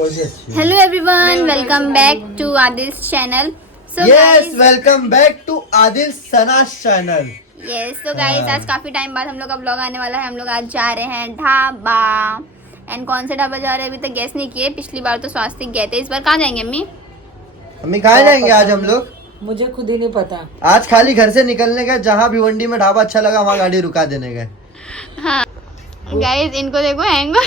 Hello everyone, welcome back to Adil's channel. So yes, welcome back to Adil Sana's channel. Yes, so guys आज काफी time बाद हम लोग का blog आने वाला है. हम लोग आज जा रहे हैं ढाबा. एंड कौन से ढाबा जा रहे हैं अभी तक गेस नहीं किए. पिछली बार तो स्वास्तिक गए थे. इस बार कहाँ जाएंगे अम्मी? अम्मी कहाँ जाएंगे आज हम लोग? मुझे खुद ही नहीं पता. आज खाली घर से निकलने का, जहाँ भिवंडी में ढाबा अच्छा लगा वहाँ गाड़ी रुका देने का. हाँ गाइस इनको देखो हैंगो.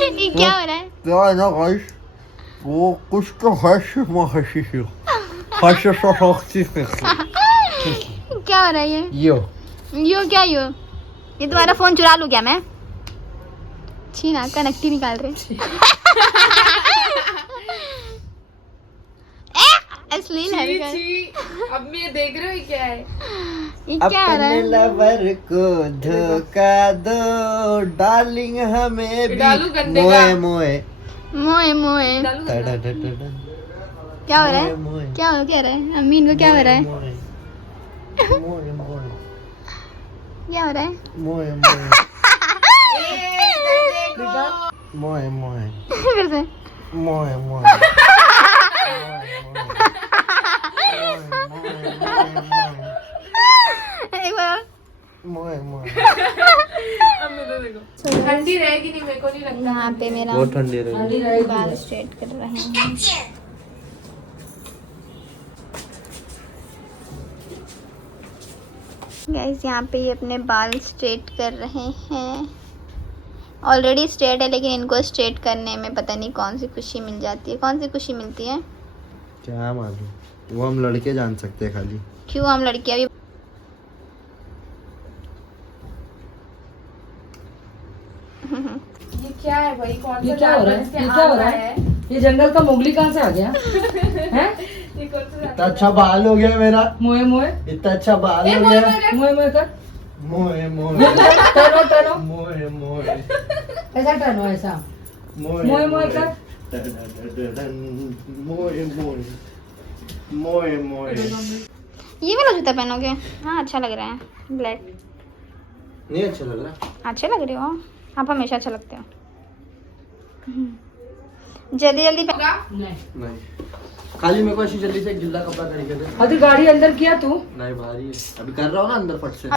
ये क्या हो रहा है? क्या है ना गाइस, वो कुछ तो हर्ष महर्षि से हर्ष से क्या हो रहा है ये? यो क्या यो? ये तुम्हारा फोन चुरा लूं क्या मैं? छी ना, कनेक्टी निकाल रहे. अश्लील हरकत. अब मैं देख रहे हो क्या है? ये क्या हो रहा अपने है? लवर को धोखा दो डार्लिंग, हमें भी डालू गंदे का। मोए मोए. मोए मोए क्या हो रहा है? मोए क्या हो क्या रहा है? अम्मी इनको क्या हो रहा है? मोए मोए क्या हो रहा है? मोए मोए मोए फिर से मोए मोए एक बार. मोए मोए. अब मैं तो देखो ठंडी रहेगी नहीं, मेरे को नहीं लगता. यहाँ पे मेरा बहुत ठंडी रही. बाल स्ट्रेट कर रहे हैं. गाइस यहाँ पे ये अपने बाल स्ट्रेट कर रहे हैं. ऑलरेडी स्ट्रेट है लेकिन इनको स्ट्रेट करने में पता नहीं कौन सी खुशी मिल जाती है. कौन सी खुशी मिलती है? क्या मालूम, वो हम लड़के जान सकते हैं खाली. क्यों हम लड़कियां भी? ये क्या है भाई? कौन ये सा क्या हो रहा है? जानवर ये इसके क्या हो हाथ रहा में है? ये जंगल का मोगली कहाँ से आ गया? हैं? ये कौन सा इतना अच्छा बाल हो गया मेरा. मोए मोए इतना अच्छा बाल ए, हो मोए गया. मोए मोए मोए कर. मोए मोए टर्नो टर्नो. मोए मोए ऐसा टर्नो ऐसा. मोए मोए कर. मोए मोए मोए मोए. ये वाला जूता पहनोगे? हाँ अच्छा लग रहा है. ब्लैक नहीं अच्छा लग रहा. अच्छे लग रहे हो आप. हमेशा अच्छा लगते हो. जल्दी जल्दी नहीं. नहीं, खाली मेरे को ऐसी जल्दी से एक गिल्ला कपड़ा खरीदे दे. अभी गाड़ी अंदर किया तू? नहीं भारी है, अभी कर रहा हूँ ना अंदर फट से.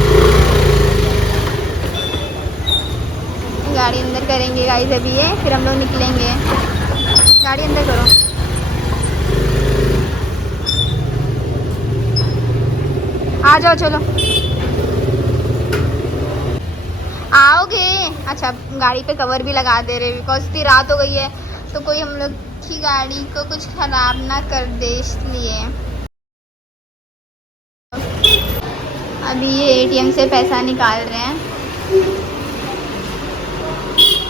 गाड़ी अंदर करेंगे गाइस अभी ये. फिर हम लोग निकलेंगे. गाड़ी अंदर करो. आ जाओ चलो. आओगे? अच्छा गाड़ी पे कवर भी लगा दे रहे बिकॉज इतनी रात हो गई है तो कोई हम लोग की गाड़ी को कुछ खराब ना कर दे इसलिए. अभी ये एटीएम से पैसा निकाल रहे हैं.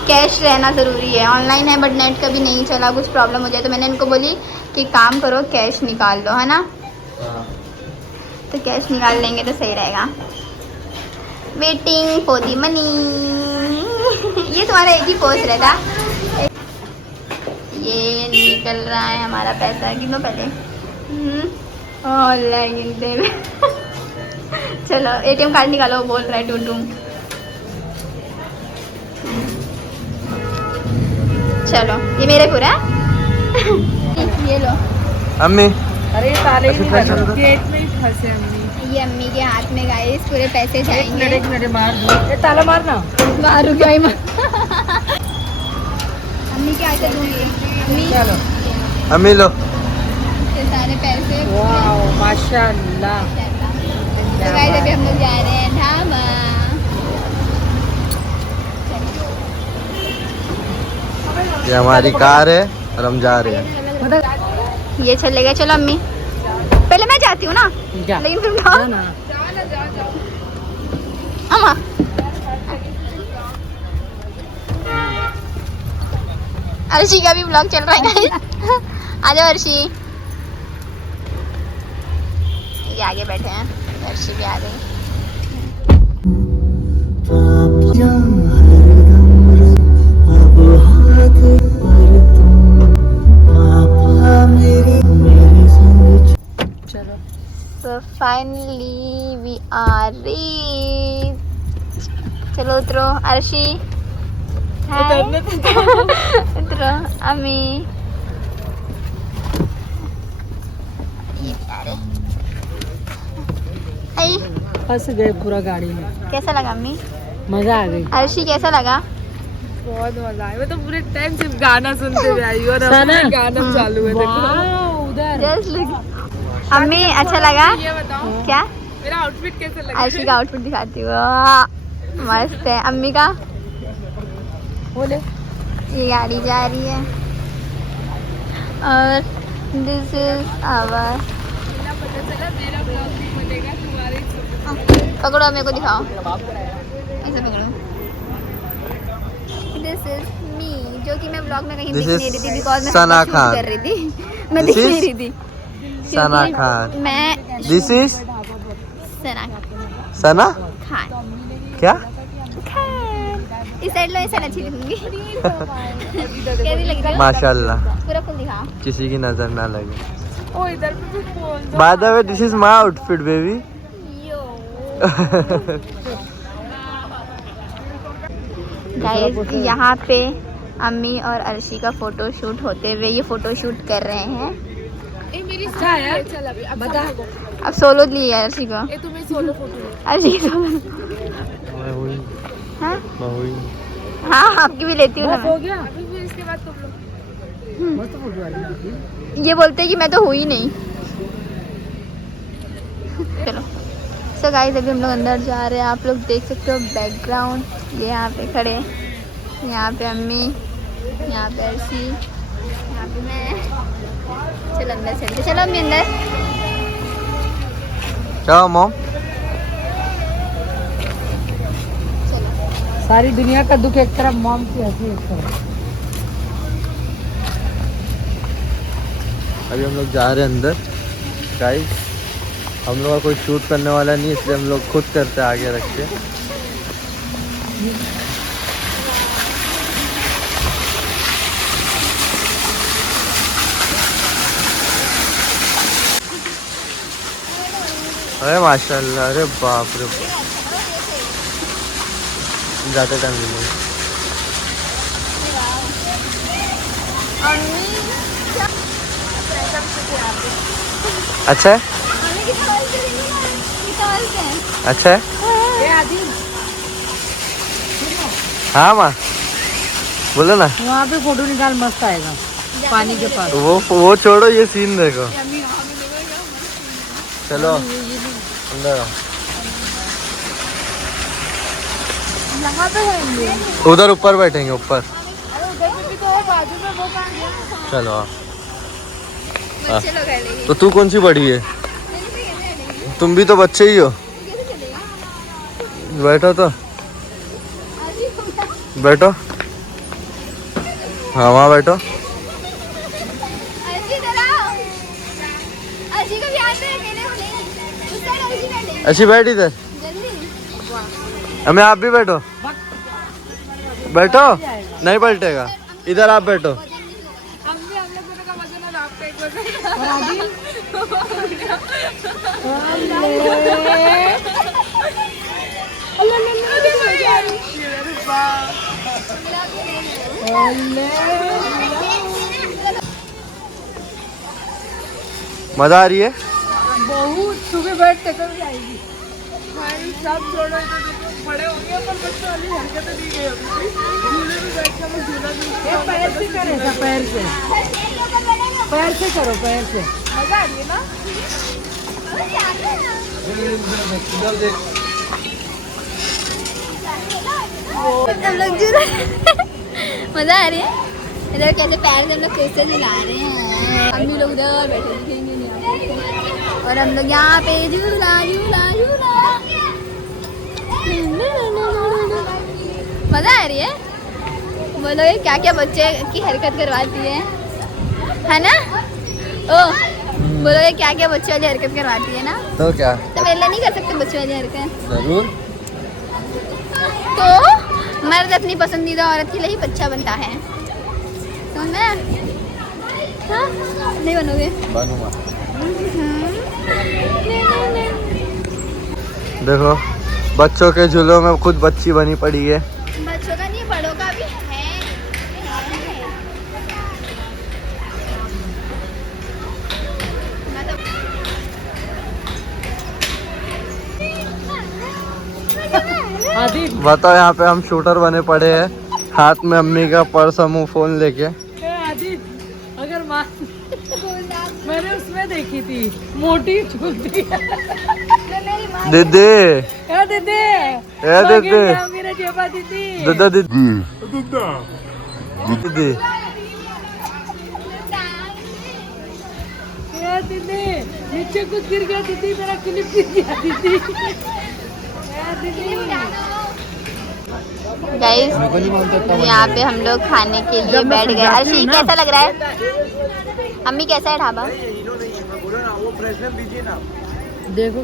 कैश रहना ज़रूरी है. ऑनलाइन है बट नेट कभी नहीं चला, कुछ प्रॉब्लम हो जाए तो मैंने इनको बोली कि काम करो कैश निकाल लो, है ना? तो कैश निकाल लेंगे तो सही रहेगा. Waiting for the money. ये तुम्हारा एक ही पोस्ट रहता. ये निकल रहा है हमारा पैसा. गिनो पहले. ऑनलाइन दे. चलो एटीएम कार्ड निकालो. बोल रहा है टूटू. चलो ये मेरे पूरा. ये लो. अम्मी अरे ये ताले ही नहीं लगे. गेट में ही फंसे अम्मी. ये अम्मी के हाथ में गाइस पूरे पैसे जाएंगे. एक मिनट मार दो. ये ताला मारना. मारू क्या ही मार. अम्मी के हाथ से दूंगी. अम्मी चलो. अम्मी लो. ये सारे पैसे. वाओ माशाल्लाह. तो गाइस अभी हम लोग जा रहे हैं ढाबा. ये हमारी कार है और हम जा रहे हैं. ये चले गए. चलो अम्मी पहले मैं जाती हूँ ना, जा. लेकिन फिर उठाओ. जा ना. अम्मा अर्शी का भी ब्लॉग चल रहा है गाइस. आ जाओ अर्शी. ये आगे बैठे हैं. अर्शी भी आ गई. चलो. So finally we are reached. चलो उतरो अर्शी. उतरो अम्मी। ये प्यारे। आई फंस गए पूरा गाड़ी में। कैसा लगा अम्मी? मजा आ गई। अर्शी कैसा लगा? बहुत मजा आया। मैं तो पूरे टाइम सिर्फ गाना सुनते हुए आई और अब सना? गाना चालू है। देखो वाह, उधर जस्ट लुक। अम्मी अच्छा लगा? ये बताओ क्या? मेरा आउटफिट कैसे लगा? अर्शी का आउटफिट दिखाती हूँ। वाह, मस्त है। अम्मी का? बोले ये गाड़ी जा रही है और दिस इज आवर। पता चला मेरा ब्लॉग भी बनेगा तुम्हारे। पकड़ो मेरे को दिखाओ, ऐसे पकड़ो। दिस इज मी, जो कि मैं व्लॉग में कहीं दिख नहीं रही थी बिकॉज मैं सना शूट खान। कर रही थी। मैं दिख This नहीं is रही थी सना क्योंकि खान। मैं दिस इज सना सना खान। क्या? खान इस साइड लो, इस साइड अच्छी दिखूंगी। कैसी लग रही है? माशाल्लाह, पूरा फुल दिखाओ। किसी की नजर ना लगे। ओ इधर पे कुछ बोल दो। By the way this is my outfit baby. Guys यहाँ पे अम्मी और अर्शी का फोटो शूट होते हुए ये फोटो शूट कर रहे हैं। ए मेरी अच्छा है यार। चल अभी अब बता। अब सोलो ली है अर्शी को। ए तुम्हें सोलो फोटो अर्शी की सोलो। हाँ हाँ, आपकी भी लेती हूँ ना बस हो मैं। गया। अभी फिर इसके बाद तुम लोग मस्त फोटो आ रही है। ये बोलते हैं कि मैं तो हुई नहीं। चलो सो गाइस अभी हम लोग अंदर जा रहे हैं। आप लोग देख सकते हो बैकग्राउंड। ये यहाँ पे खड़े, यहाँ पे अम्मी, यहाँ पे अर्शी, यहाँ पे मैं। चलो अंदर चलते। चलो अम्मी अंदर। क्या मॉम? चलो सारी दुनिया का दुख एक तरफ, मॉम की हंसी एक तरफ। अभी हम लोग जा रहे हैं अंदर। गाइस हम लोग का कोई शूट करने वाला नहीं, इसलिए हम लोग खुद करते हैं आगे रख के। अरे माशाल्लाह, अरे बाप रे बाप। जाते टाइम मिलेंगे। अच्छा है, अच्छा है। हाँ माँ बोलो ना। वहाँ पे फोटो निकाल, मस्त आएगा पानी के पास। वो छोड़ो, ये सीन देखो। चलो अंदर आओ। यहाँ पे है उधर ऊपर बैठेंगे, ऊपर। बाजू में वो कहाँ गया? चलो आओ। बच्चे लोग है लेकिन। तो तू कौन सी बड़ी है? तुम भी तो बच्चे ही हो। बैठो तो, बैठो। हाँ वहाँ बैठो। अर्शी इधर आओ। अर्शी को भी हाथ में अकेले हो नहीं। उस साइड अर्शी बैठे। ऐसी बैठ इधर। जल्दी। हमें आप भी बैठो, बैठो। नहीं पलटेगा, इधर आप बैठो। हम लोग दोनों का वजन और आपका एक वजन। मजा आ रही है? बहुत सुबह बैठ के कभी आएगी। भाई सब छोड़ो, इधर देखो बड़े हो गए पर बच्चों वाली हरकतें नहीं गई अभी। झूले में बैठ के हम झूला भी पैर से करे ऐसा, पैर से, पैर से करो, पैर से। मजा आ रही है ना? हम लोग मजा आ रही है। इधर कैसे पैर से हम लोग कैसे झुला रहे हैं। अम्मी लोग उधर बैठे दिखेंगे नहीं और हम लोग यहाँ पे झूला झूला झूला। मजा आ रही है। बोलो ये क्या क्या बच्चे की हरकत करवाती है ना? ओ बोलो ये क्या क्या बच्चे वाली हरकत करवाती है ना? तो क्या, तो मेरे लिए नहीं कर सकते बच्चे वाली हरकत? जरूर। तो मर्द अपनी पसंदीदा औरत के लिए ही बच्चा बनता है। समझ में? हाँ? नहीं बनोगे? बनूंगा। देखो बच्चों के झूलों में खुद बच्ची बनी पड़ी है। बच्चों का नहीं, बड़ों का भी है। बताओ, यहाँ पे हम शूटर बने पड़े हैं, हाथ में अम्मी का पर्स, हम फोन लेके। आदि अगर मैंने उसमें देखी थी मोटी छोटी दीदी, ए दीदी मेरा जेबा दीदी दीदी दीदी ए दीदी नीचे कुछ गिर गया दीदी, मेरा क्लिप गिर गया दीदी। गाइस यहाँ पे हम लोग खाने के लिए बैठ गए। अर्शी कैसा लग रहा है? अम्मी कैसा है ढाबा? देखो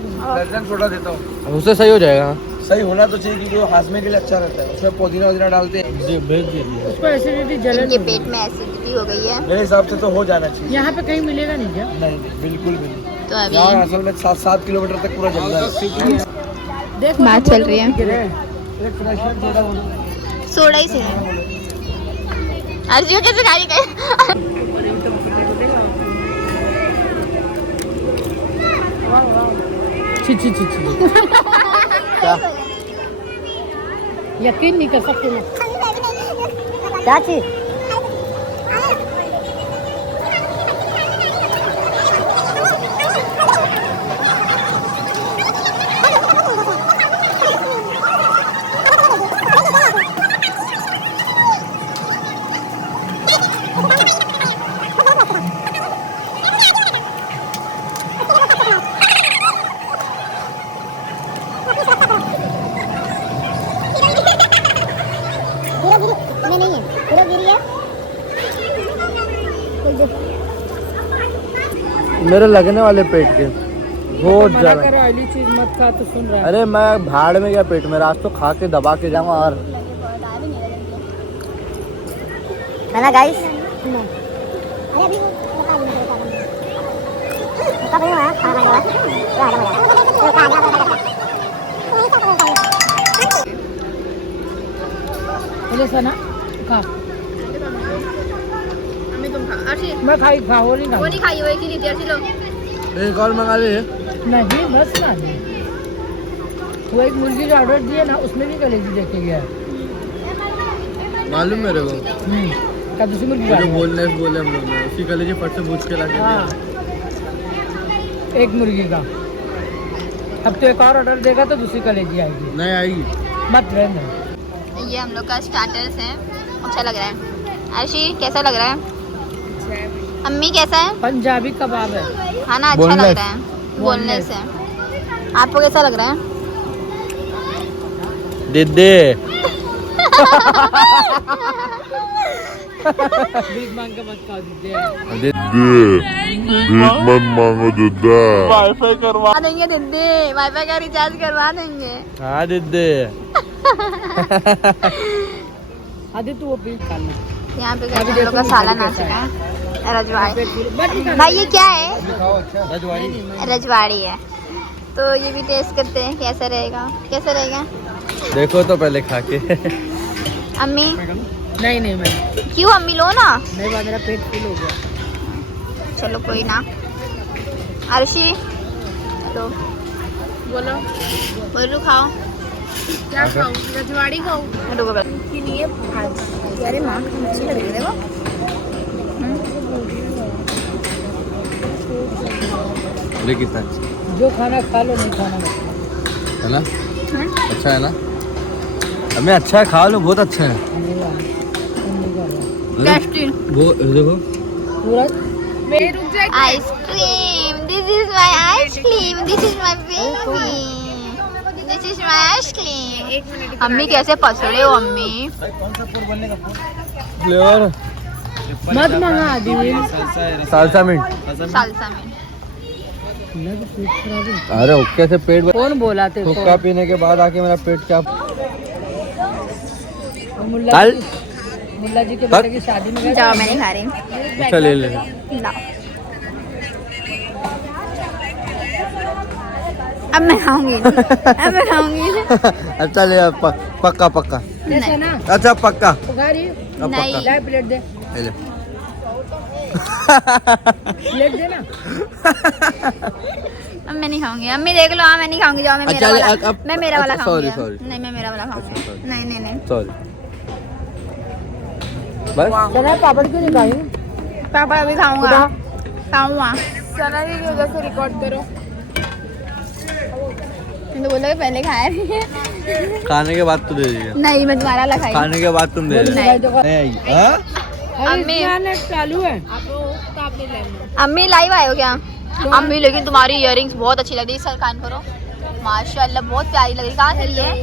छोटा देता हूँ, उससे सही हो जाएगा। सही होना तो चाहिए क्योंकि वो हाजमे के लिए अच्छा रहता है, उसमें पुदीना वुदीना डालते हैं। भेज दीजिए। उसको एसिडिटी जलन इनके पेट में एसिडिटी हो गई है। मेरे हिसाब से तो हो जाना चाहिए। यहाँ पे कहीं मिलेगा नहीं क्या? नहीं बिल्कुल भी नहीं। तो अभी यहाँ असल में 7 किलोमीटर तक पूरा जंगल है। देखो बात चल रही है, एक फ्रेशमेंट सोडा बोलो। सोडा ही से अर्शी को कैसे गाड़ी गए? छी छी छी छी यकीन नहीं कर सकते मैं। क्या चीज? मेरे लगने वाले पेट के बहुत ज्यादा। ऑयली चीज मत खा तो सुन रहा है। अरे मैं भाड़ में गया पेट में, आज तो खा के दबा के जाऊंगा। और है ना गाइस? बोले सना खा। अम्मी तुम खा। अर्शी मैं खाई खा वो नहीं वो खा। नहीं खाई, वो एक ही ली थी। अर्शी लो। एक और मंगा ले। नहीं बस ना, वो एक मुर्गी का ऑर्डर दिया ना, उसमें भी कलेजी देखे गया। मालूम मेरे को, क्या दूसरी मुर्गी जो का? बोले हम लोग ने उसी कलेजी फट से पूछ के ला के हाँ, दिया। एक मुर्गी का। अब तो एक और ऑर्डर देगा तो दूसरी कलेजी आएगी। नहीं आएगी। मत रहने। ये हम लोग का स्टार्टर्स है, अच्छा लग रहा है। अर्शी कैसा लग रहा है? अम्मी कैसा है? पंजाबी कबाब है। खाना अच्छा लग रहा है, बोनलेस है। आपको कैसा लग रहा है? दीदी भीख मांग के मत खाओ दीदी। वाईफाई करवा देंगे दीदी, वाईफाई का रिचार्ज करवा देंगे। हाँ दीदी। आदि तू वो पीस खाना। यहाँ पे हम लोग का सालन आ चुका है, रजवाड़ी। भाई ये क्या है? रजवाड़ी है। तो ये भी टेस्ट करते हैं, कैसा रहेगा? कैसा रहेगा? देखो तो पहले खा के। अम्मी नहीं नहीं मैं क्यों? अम्मी लो ना। नहीं बात, मेरा पेट फुल हो गया। चलो कोई ना। अर्शी तो बोलो बोलू खाओ। क्या खाऊं? रजवाड़ी खाऊं? रुको कि नहीं है भाजी? अरे माँ अच्छी लग रही है देखो। अरे कितना अच्छा जो खाना खा लो, नहीं खाना मत। है ना? अच्छा है ना? हमें अच्छा है, खा लो, बहुत अच्छा है। टेस्टी वो देखो पूरा मैं रुक जाए। Ice cream, this is my ice cream, this is my baby, this is my ice cream. अम्मी कैसे पसड़े हो अम्मी? कौन सा फोर बनने का? फ्लेवर मत मंगा आदि। Salsa mint. सालसा में अरे ओके से पेट कौन बोला थे? हुक्का पीने के बाद आके मेरा पेट क्या मुल्ला जी के बेटे की शादी में गए। जाओ, मैं नहीं खा रही। अच्छा ले ले। लाओ। अब मैं खाऊंगी, अब मैं खाऊंगी। अच्छा ले पक्का पक्का। जैसा ना अच्छा पक्का। पुकारी अब नहीं। पक्का लाए प्लेट दे, ले ले। प्लेट दे ना। अब मैं नहीं खाऊंगी। अम्मी देख लो, हाँ मैं नहीं खाऊंगी। जाओ, मैं मेरा वाला मैं मेरा वाला खाऊंगी। सॉरी सॉरी नहीं, मैं मेरा वाला खाऊंगी। sorry. नहीं नहीं नहीं, सॉरी बस। चना पापड़ क्यों नहीं खाई? पापा अभी खाऊंगा, खाऊंगा। सना की वजह से रिकॉर्ड करो। मैं तो बोला कि पहले खाया भी है। खाने के बाद तू दे दीजिए। नहीं, मैं तुम्हारा वाला खाई। खाने के बाद तुम दे देना। नहीं आई। हाँ? अम्मी चालू है। अम्मी लाइव आए हो क्या? अम्मी लेकिन तुम्हारी इयररिंग्स बहुत अच्छी लग रही है। सर कान करो, माशाल्लाह बहुत प्यारी लग रही है। कहाँ से ली है?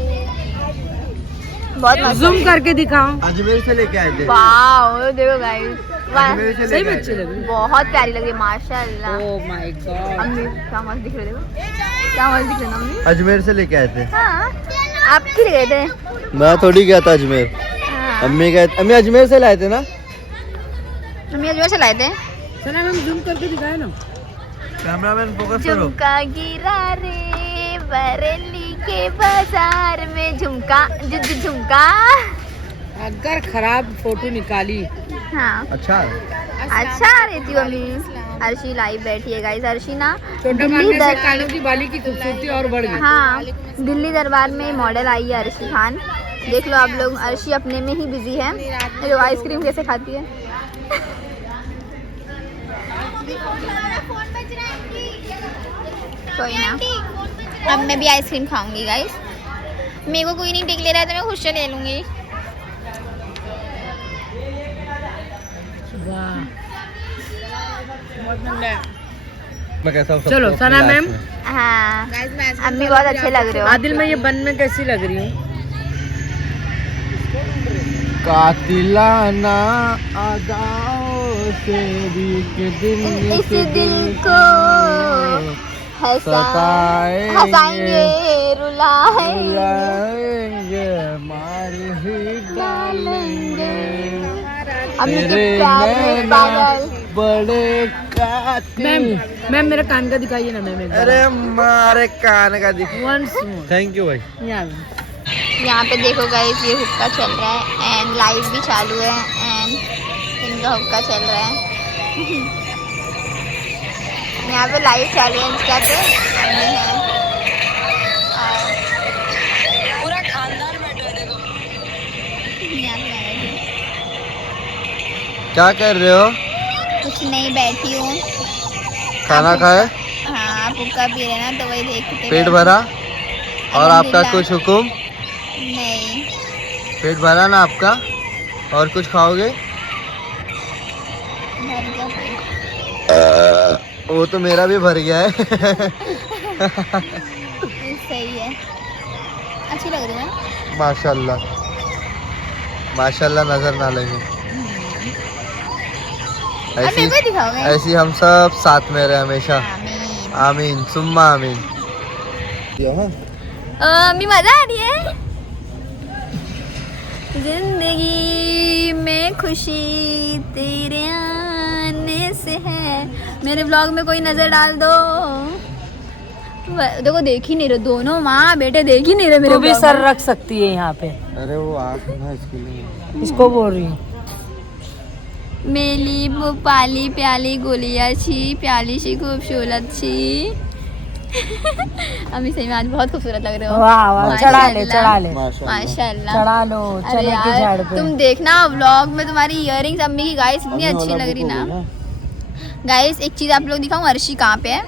बहुत मस्त। जूम करके दिखाओ। अजमेर से लेके आए थे। वाओ, देखो गाइस, अजमेर से सही लेके आए अच्छी थे। लग रही है। बहुत प्यारी लग रही है माशाल्लाह। Oh my God. अम्मी क्या मस्त दिख रहे, देखो क्या मस्त दिख रहे ना अम्मी। अजमेर से लेके आए थे। हाँ, आप किधर गए थे? मैं थोड़ी गया था अजमेर। हाँ, अम्मी गए, अम्मी अजमेर से लाए थे ना। अम्मी अजमेर से लाए थे। चना मैम जूम करके दिखाए ना। कैमरामैन फोकस करो। झुमका गिरा रे बरेली के बाजार में, झुमका झुमका। अगर खराब फोटो निकाली। हाँ, अच्छा अच्छा रहती हो अम्मी। अर्शी लाइव बैठी है गाइस। अर्शी ना छोटा दिल्ली मारने से दर... कानों की बाली की खूबसूरती और बढ़ गई। हाँ, दिल्ली दरबार में मॉडल आई है अर्शी खान। देख लो आप लोग, अर्शी अपने में ही बिजी है। देखो आइसक्रीम कैसे खाती है। कोई ना, अब मैं भी आइसक्रीम खाऊंगी गाइस। मेरे को कोई नहीं टेक ले रहा है तो मैं खुद से ले लूंगी। वाह। मैं कैसा हूँ चलो, सबको सना अपनी मैम। लाइफ में। हाँ, अम्मी बहुत अच्छे लग रहे हो। आदिल, मैं ये बन में कैसी लग रही हूँ? कातिलाना अदाओं से भी के इस दिल को हंसाएंगे, रुलाएंगे, मार ही डालेंगे अम्मी के प्यार में पागल। बड़े कातिल। मैम मेरा कान का दिखाइए ना मैम। अरे मारे कान का दिख। Once more. थैंक यू भाई। यहाँ पे देखो गाइस, ये हुक्का चल रहा है एंड लाइव भी चालू है एंड इनका हुक्का चल रहा है। यहाँ पे लाइव चालू है इंस्टा पे। अम्मी है और पूरा खानदान बैठा है। देखो यहाँ पे बैठी। क्या कर रहे हो? कुछ नहीं, बैठी हूँ। खाना खाए? हाँ, आप हुक्का पी रहे ना तो वही देखते। पेट भरा? और आपका अल्हम्दुलिल्लाह। कुछ हुक्म? नहीं, पेट भरा ना आपका? और कुछ खाओगे? भर गया पेट। वो तो मेरा भी भर गया है। सही है, अच्छी लग रही है। माशाल्लाह माशाल्लाह, नजर ना लगे। ऐसी मेरे को दिखाओगे? ऐसी हम सब साथ में रहे हमेशा। आमीन। आमीन सुम्मा आमीन। अम्मी मजा आ रही है। जिंदगी में खुशी तेरे आने से है। मेरे ब्लॉग में कोई नजर डाल दो। देखो देख ही नहीं रहे दोनों माँ बेटे, देख ही नहीं रहे मेरे तू भी vlog सर में। रख सकती है यहाँ पे। अरे वो आँख ना इसके लिए। इसको बोल रही हूँ। मेली वो पाली प्याली गुलिया छी, प्याली सी खूबसूरत छी। अम्मी सही में आज बहुत खूबसूरत लग रहे हो। वाह वाह, चढ़ा ले चढ़ा ले माशाल्लाह। चढ़ा लो अरे चने की यार, झाड़ पे। तुम देखना व्लॉग में तुम्हारी इयररिंग्स अम्मी की गाइस इतनी अच्छी लग रही ना। गाइस एक चीज आप लोग दिखाऊं, अर्शी कहाँ पे है?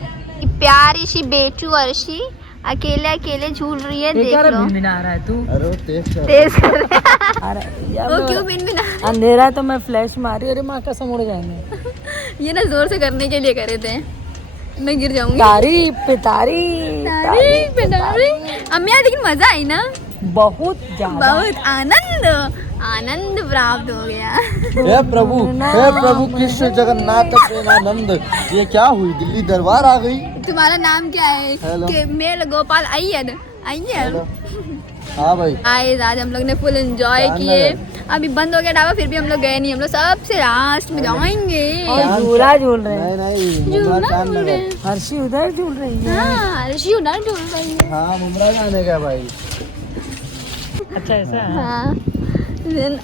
प्यारी सी बेचू अर्शी अकेले अकेले झूल रही है। देख लो, भिनभिना रहा है तू। अरे वो तेज तेज कर रहे हैं। अरे वो क्यों बिन अंधेरा है तो मैं फ्लैश मारी। अरे माँ का समोड़ जाएंगे। ये ना जोर से करने के लिए करे थे, मैं गिर जाऊंगी। तारीफ पे तारीफ पे तारीफ। अम्मी यार लेकिन मजा आई ना, बहुत ज्यादा। बहुत आनंद प्राप्त हो गया। हे प्रभु कृष्ण जगन्नाथ प्रेमानंद, ये क्या हुई? दिल्ली दरबार आ गई। तुम्हारा नाम क्या है? हेलो। मेल गोपाल अय्यर। हाँ भाई, आज हम लोग ने फुल एंजॉय किए। अभी बंद हो गया ढाबा, फिर भी हम लोग गए नहीं। हम लोग सबसे लास्ट में जाएंगे। और झूला झूल रहे हैं। झूला झूल रहे हैं। हर्षी उधर झूल रही है। हाँ, अर्शी उधर झूल रही है। हाँ मुमरा जाने का भाई। अच्छा ऐसा है। हाँ,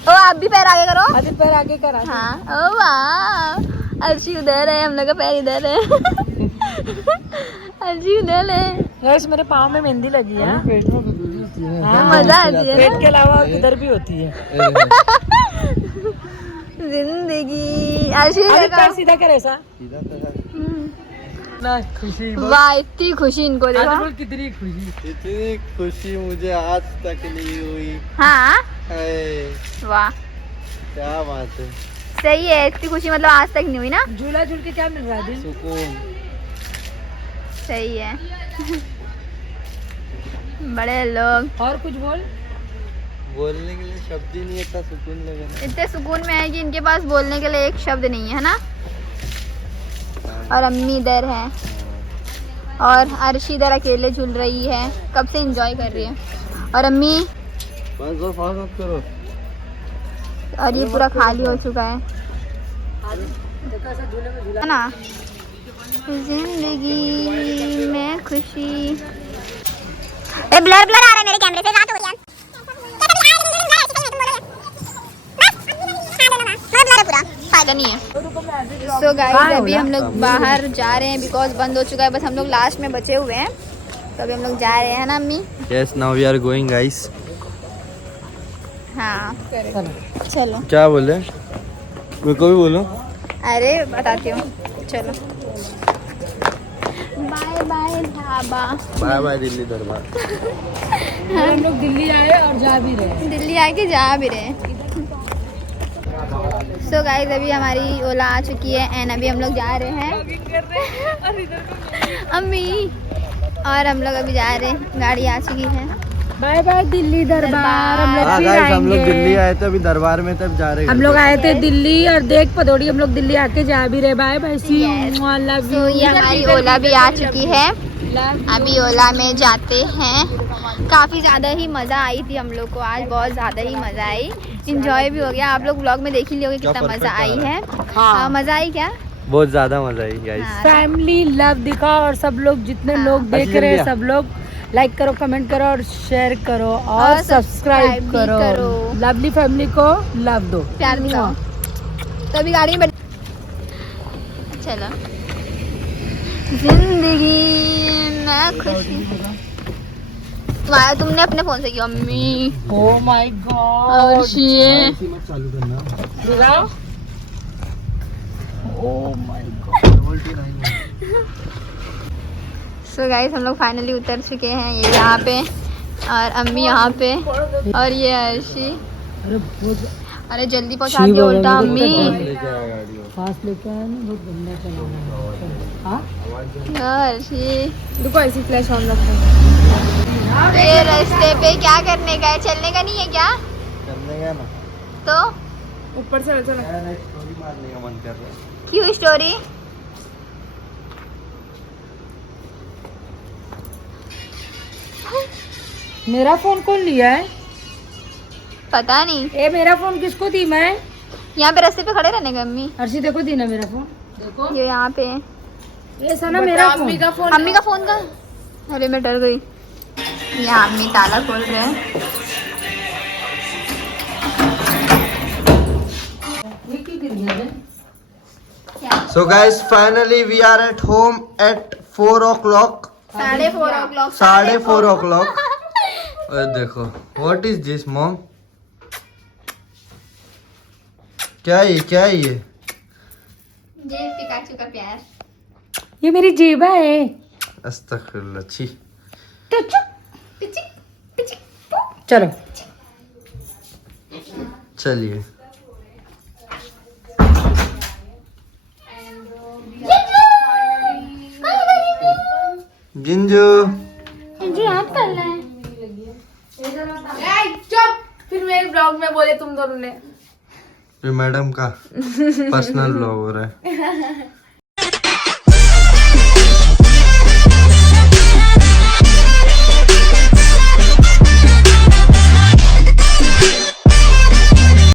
ओ आप भी पैर आगे करो। आगे पैर आगे करा। हाँ, ओ वाह, अर्शी उधर है, हम लोग का पैर इधर है। अर्शी ले ले। गाइस मेरे पाँव में मेहंदी लगी है। मजा आती है पेट के अलावा इधर भी होती है। जिंदगी। अर्शी अरे देखो। पैर सीधा कर ऐसा। ना खुशी वाह इतनी खुशी इनको देखो। बोल कितनी खुशी। इतनी खुशी मुझे आज तक नहीं हुई। हाँ है, वाह क्या बात है। सही है, इतनी खुशी मतलब आज तक नहीं हुई ना। झूला झूल के क्या मिल रहा है? सुकून। सही है। बड़े लोग और कुछ बोल। बोलने के लिए शब्द ही नहीं, इतना सुकून लग रहा है। इतने सुकून में है कि इनके पास बोलने के लिए एक शब्द नहीं है ना। और अम्मी इधर है और अर्शी इधर अकेले झूल रही है, कब से एंजॉय कर रही है। और अम्मी बस दो फास्ट मत करो। और ये पूरा खाली हो चुका है है ना। जिंदगी में खुशी। ब्लर ब्लर आ रहा है मेरे कैमरे से, रात हो रही है। फायदा नहीं है। सो गाइस अभी हम लोग बाहर जा रहे हैं बिकॉज बंद हो चुका है, बस हम लोग लास्ट में बचे हुए हैं, तो अभी हम लोग जा रहे हैं ना अम्मी। Yes now we are going guys. हाँ चलो। क्या बोले? मेरे को भी बोलो। अरे बताती हूँ, चलो। Bye bye dhaba. Bye bye Delhi Darbar. हम लोग दिल्ली आए और जा भी रहे। दिल्ली आके जा भी रहे। सो गाइस अभी हमारी ओला आ चुकी है एंड अभी हम लोग जा रहे हैं अम्मी, और हम लोग अभी जा रहे हैं, गाड़ी आ चुकी है। Bye bye Delhi Darbar. हम लोग हाँ फिर गाइस हम लोग आएंगे। दिल्ली आए थे, अभी दरबार में तब जा रहे हैं। हम लोग आए थे दिल्ली और देख पदौड़ी हम लोग दिल्ली आके जा भी रहे। बाय बाय सी Yes. लव तो ये हमारी ओला भी आ चुकी है, अभी ओला में जाते हैं। काफ़ी ज़्यादा ही मज़ा आई थी हम लोग को आज, बहुत ज़्यादा ही मज़ा आई, इंजॉय भी हो गया। आप लोग व्लॉग में देख ही लोगे कितना मज़ा आई है। मज़ा आई क्या? बहुत ज्यादा मजा आई गाइस। हाँ, फैमिली लव दिखा और सब लोग जितने लोग देख अच्छी रहे हैं लिया। सब लोग लाइक करो, कमेंट करो और शेयर करो और और सब्सक्राइब सब्सक्राइब भी करो। करो। लवली फैमिली को लव दो, प्यार दिखाओ। तो अभी गाड़ी में चलो। जिंदगी में खुशी। तुम्हारा तुमने अपने फोन से किया अम्मी। Oh my God. और शीए चालू करना। दिखाओ। ओह माय सो गाइस हम लोग फाइनली उतर चुके हैं, ये यहाँ पे और अम्मी यहाँ पे और ये अर्शी। अरे बहुत अरे जल्दी पहुँचा दिया उल्टा अम्मी। लेके आया गाड़ी में। फास्ट लेके आए ना, बहुत गंदा चला। हाँ अर्शी देखो ऐसी फ्लैश ऑन रखो। ये रास्ते पे क्या करने का है, चलने का नहीं है क्या? करने का ना, तो ऊपर से चलो। स्टोरी मारने का मन कर रहा है। क्यों स्टोरी? मेरा फोन कौन लिया है? पता नहीं, ए मेरा फोन किसको दी मैं? यहाँ पे रास्ते पे खड़े रहने का अम्मी। अर्शी देखो दी ना मेरा फोन। देखो ये यहाँ पे है। ये सना मेरा फोन। अम्मी का फोन। अम्मी का फोन का। अरे मैं डर गई। यहाँ अम्मी ताला खोल रहे हैं। ये क्यों गिर गया है? So guys, finally we are at home at 4 o'clock. 4:30 4:30 o'clock. अरे देखो, what is this mom? क्या है ये? क्या है ये? ये पिकाचू का प्यार। ये मेरी जेबा है। अस्तगफिरुल्लाह, छी। चलो चलिए। जिंजू चुप। फिर मेरे ब्लॉग में बोले तुम दोनों ने। मैडम का पर्सनल ब्लॉग हो रहा है।